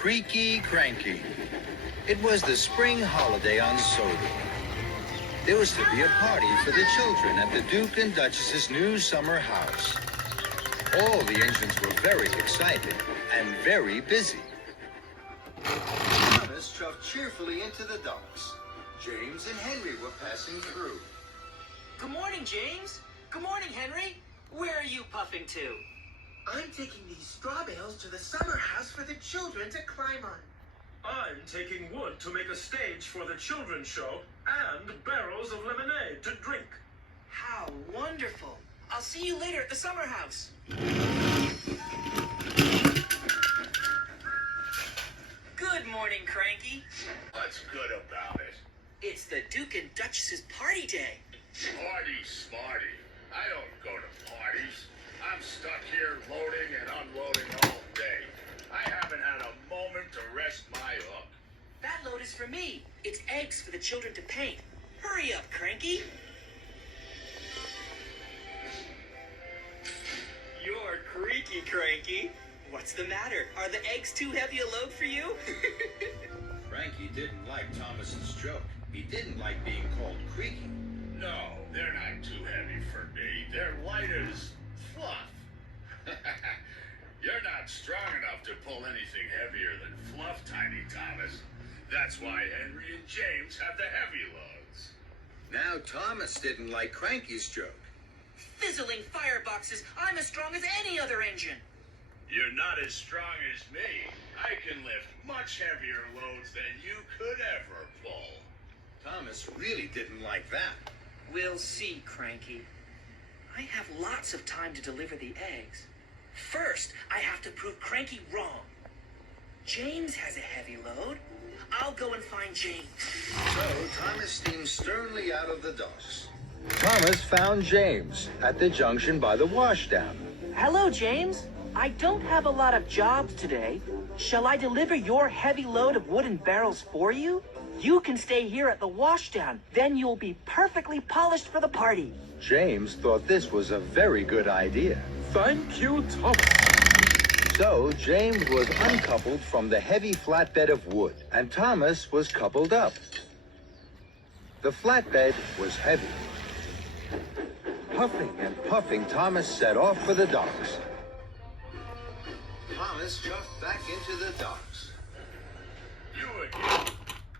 Creaky Cranky. It was the spring holiday on Soda. There was to be a party for the children at the Duke and Duchess's new summer house. All the engines were very excited and very busy. Thomas shoved cheerfully into the docks. James and Henry were passing through. Good morning, James. Good morning, Henry. Where are you puffing to? I'm taking these straw bales to the summer house for the children to climb on. I'm taking wood to make a stage for the children's show and barrels of lemonade to drink. How wonderful. I'll see you later at the summer house. Good morning, Cranky. What's good about it? It's the Duke and Duchess's party day. Party smarty. I don't go to parties. I'm stuck here loading and unloading all day. I haven't had a moment to rest my hook. That load is for me. It's eggs for the children to paint. Hurry up, Cranky. You're Creaky Cranky. What's the matter? Are the eggs too heavy a load for you? Cranky didn't like Thomas's joke. He didn't like being called creaky. No, they're not too heavy for me. They're light as fluff. You're not strong enough to pull anything heavier than fluff, Tiny Thomas. That's why Henry and James have the heavy loads. Now Thomas didn't like Cranky's joke. Fizzling fireboxes. I'm as strong as any other engine. You're not as strong as me. I can lift much heavier loads than you could ever pull. Thomas really didn't like that. We'll see, Cranky. I have lots of time to deliver the eggs. First, I have to prove Cranky wrong. James has a heavy load. I'll go and find James. So Thomas steamed sternly out of the docks. Thomas found James at the junction by the washdown. Hello, James. I don't have a lot of jobs today. Shall I deliver your heavy load of wooden barrels for you? You can stay here at the washdown. Then you'll be perfectly polished for the party. James thought this was a very good idea. Thank you, Thomas. So James was uncoupled from the heavy flatbed of wood, and Thomas was coupled up. The flatbed was heavy. Puffing and puffing, Thomas set off for the docks. Thomas chuffed back into the docks. You again?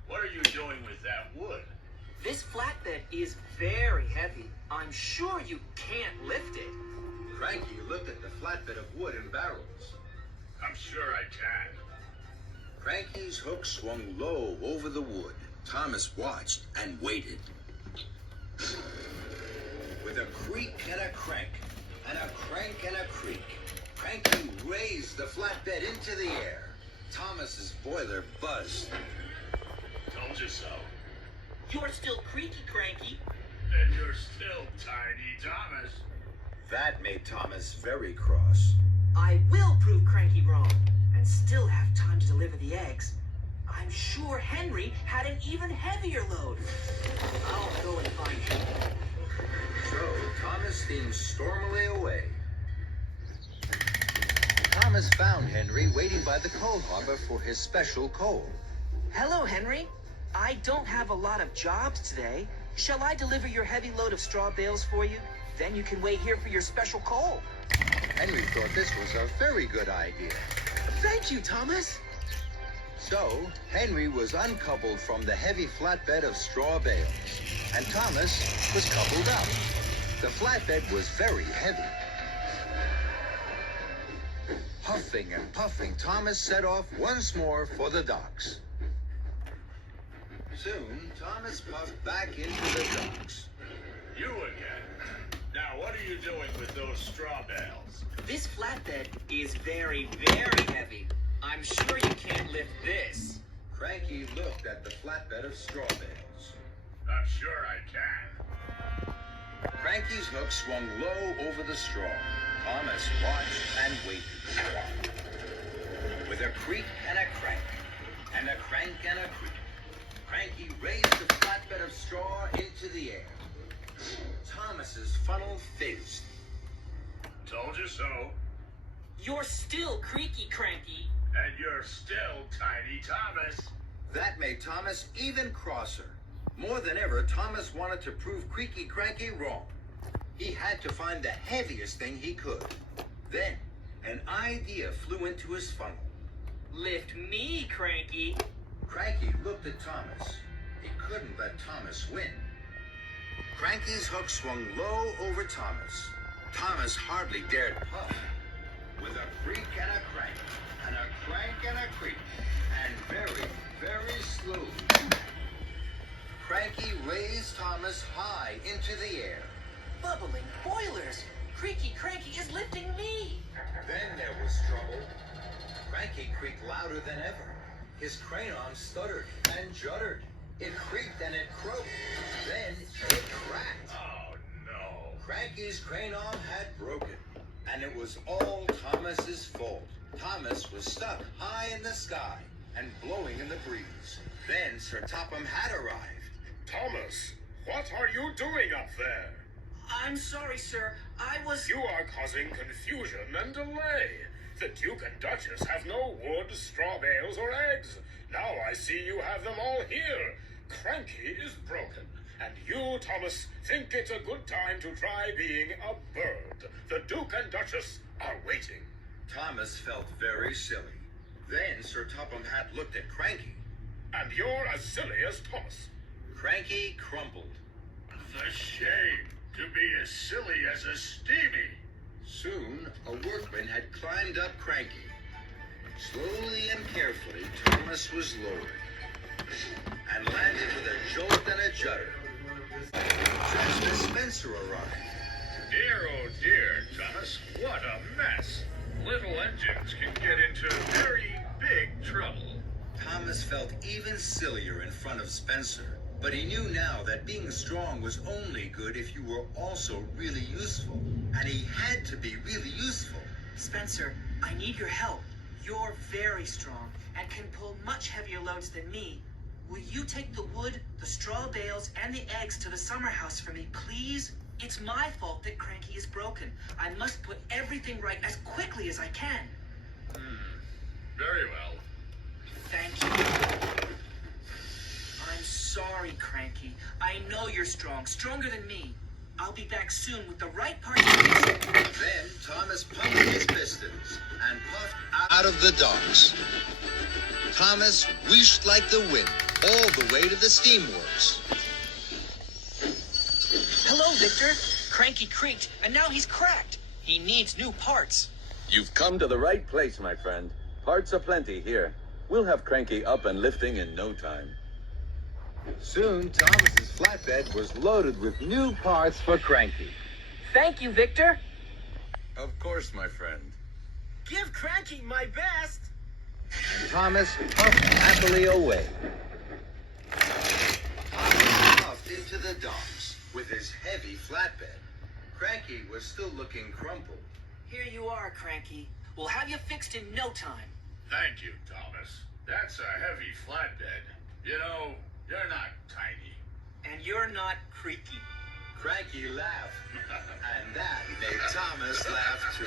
What are you doing with that wood? This flatbed is very heavy. I'm sure you can't lift it. Cranky looked at the flatbed of wood and barrels. I'm sure I can. Cranky's hook swung low over the wood. Thomas watched and waited. With a creak and a crank, and a crank and a creak, Cranky raised the flatbed into the air. Thomas's boiler buzzed. Told you so. You're still Creaky Cranky. And you're still Tiny Thomas. That made Thomas very cross. I will prove Cranky wrong and still have time to deliver the eggs. I'm sure Henry had an even heavier load. I'll go and find him. So Thomas steamed stormily away. Thomas found Henry waiting by the coal harbor for his special coal. Hello, Henry. I don't have a lot of jobs today. Shall I deliver your heavy load of straw bales for you? Then you can wait here for your special coal. Henry thought this was a very good idea. Thank you, Thomas. So Henry was uncoupled from the heavy flatbed of straw bales, and Thomas was coupled up. The flatbed was very heavy. Puffing and puffing, Thomas set off once more for the docks. Soon, Thomas puffed back into the docks. You again? Now, what are you doing with those straw bales? This flatbed is very, very heavy. I'm sure you can't lift this. Cranky looked at the flatbed of straw bales. I'm sure I can. Cranky's hook swung low over the straw. Thomas watched and waited. With a creak and a crank, and a crank and a creak, Cranky raised the flatbed of straw into the air. Thomas's funnel fizzed. Told you so. You're still Creaky Cranky. And you're still Tiny Thomas. That made Thomas even crosser. More than ever, Thomas wanted to prove Creaky Cranky wrong. He had to find the heaviest thing he could. Then, an idea flew into his funnel. Lift me, Cranky. Cranky looked at Thomas. He couldn't let Thomas win. Cranky's hook swung low over Thomas. Thomas hardly dared puff. With a creak and a crank, and a crank and a creak, and very, very slowly, Cranky raised Thomas high into the air. Bubbling boilers. Creaky Cranky is lifting me. Then there was trouble. Cranky creaked louder than ever. His crane arm stuttered and juddered. It creaked and it croaked. Then it cracked. Oh, no. Cranky's crane arm had broken, and it was all Thomas's fault. Thomas was stuck high in the sky and blowing in the breeze. Then Sir Topham had arrived. Thomas, what are you doing up there? I'm sorry, sir. I was... You are causing confusion and delay. The Duke and Duchess have no wood, straw bales, or eggs. Now I see you have them all here. Cranky is broken. And you, Thomas, think it's a good time to try being a bird. The Duke and Duchess are waiting. Thomas felt very silly. Then Sir Topham Hatt looked at Cranky. And you're as silly as Thomas. Cranky crumpled. The shame to be as silly as a steamy. Soon, a workman had climbed up Cranky. Slowly and carefully, Thomas was lowered and landed with a jolt and a judder. Just as Spencer arrived. Dear, oh dear, Thomas, what a mess. Little engines can get into very big trouble. Thomas felt even sillier in front of Spencer, but he knew now that being strong was only good if you were also really useful. And he had to be really useful. Spencer, I need your help. You're very strong and can pull much heavier loads than me. Will you take the wood, the straw bales, and the eggs to the summer house for me, please? It's my fault that Cranky is broken. I must put everything right as quickly as I can. Very well. Thank you. I'm sorry, Cranky. I know you're strong, stronger than me. I'll be back soon with the right parts. Then Thomas pumped his pistons and puffed out of the docks. Thomas whooshed like the wind all the way to the steamworks. Hello, Victor. Cranky creaked, and now he's cracked. He needs new parts. You've come to the right place, my friend. Parts aplenty here. We'll have Cranky up and lifting in no time. Soon, Thomas's flatbed was loaded with new parts for Cranky. Thank you, Victor. Of course, my friend. Give Cranky my best. And Thomas puffed happily away. Thomas puffed into the docks with his heavy flatbed. Cranky was still looking crumpled. Here you are, Cranky. We'll have you fixed in no time. Thank you, Thomas. That's a heavy flatbed. You know, you're not tiny. And you're not creaky. Cranky laughed, and that made Thomas laugh too.